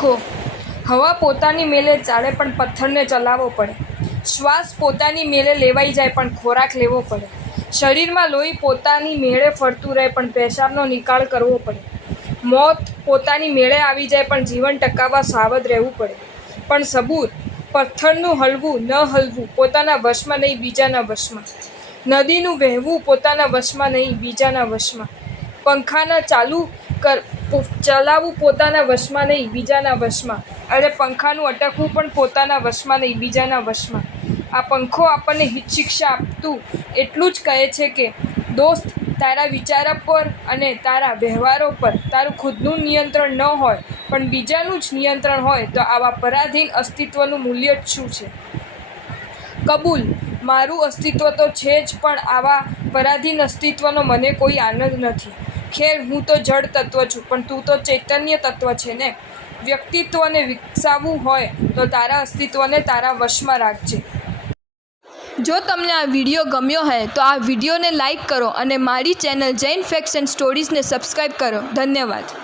પંખો. હવા પોતાની મેલે ચાલે પણ પથ્થરને ચલાવવો પડે. શ્વાસ પોતાની મેલે લેવાઈ જાય પણ ખોરાક લેવો પડે. શરીરમાં લોહી પોતાની મેળે ફરતું રહે પણ પેશાબનો નિકાલ કરવો પડે. મોત પોતાની મેળે આવી જાય પણ જીવન ટકાવવા સાવધ રહેવું પડે. પણ સબૂત, પથ્થરનું હલવું ન હલવું પોતાના વશમાં નહીં બીજાના વશમાં. નદીનું વહેવું પોતાના વશમાં નહીં બીજાના વશમાં. પંખાના ચલાવવું પોતાના વશમાં નહીં બીજાના વશમાં. અરે પંખાનું અટકવું પણ પોતાના વશમાં નહીં બીજાના વશમાં. આ પંખો આપણને હિત શિક્ષા આપતું એટલું જ કહે છે કે દોસ્ત, તારા વિચારો પર અને તારા વ્યવહારો પર તારું ખુદનું નિયંત્રણ ન હોય પણ બીજાનું જ નિયંત્રણ હોય તો આવા પરાધીન અસ્તિત્વનું મૂલ્ય જ શું છે? કબૂલ, મારું અસ્તિત્વ તો છે જ પણ આવા પરાધીન અસ્તિત્વનો મને કોઈ આનંદ નથી. ખેર, હું તો જડ તત્વ છું પણ તું તો ચૈતન્ય તત્વ છે ને. વ્યક્તિત્વને વિકસાવવું હોય તો તારા અસ્તિત્વને તારા વશમાં રાખજે. જો તમને આ વિડીયો ગમ્યો હોય તો આ વિડીયોને લાઈક કરો અને મારી ચેનલ જૈન ફેક્ટ્સ એન્ડ સ્ટોરીઝને સબસ્ક્રાઈબ કરો. ધન્યવાદ.